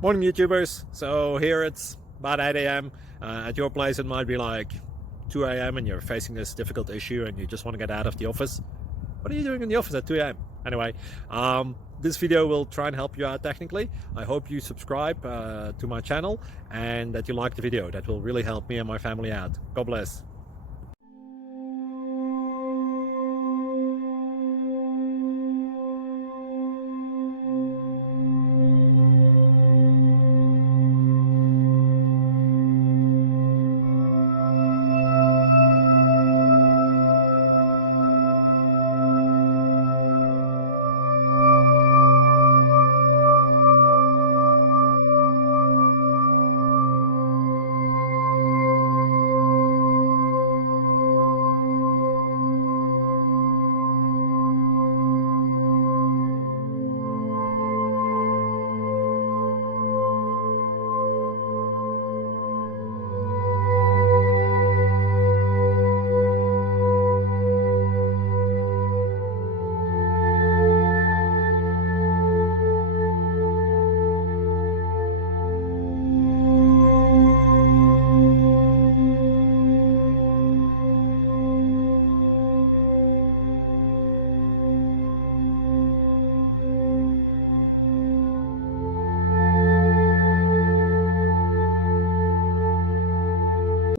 Morning YouTubers. So here it's about 8 a.m. At your place it might be like 2 a.m. and you're facing this difficult issue and you just want to get out of the office. What are you doing in the office at 2 a.m.? Anyway, this video will try and help you out technically. I hope you subscribe to my channel and that you like the video. That will really help me and my family out. God bless.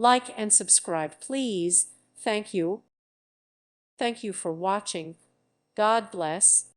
Like and subscribe, please. Thank you. Thank you for watching. God bless.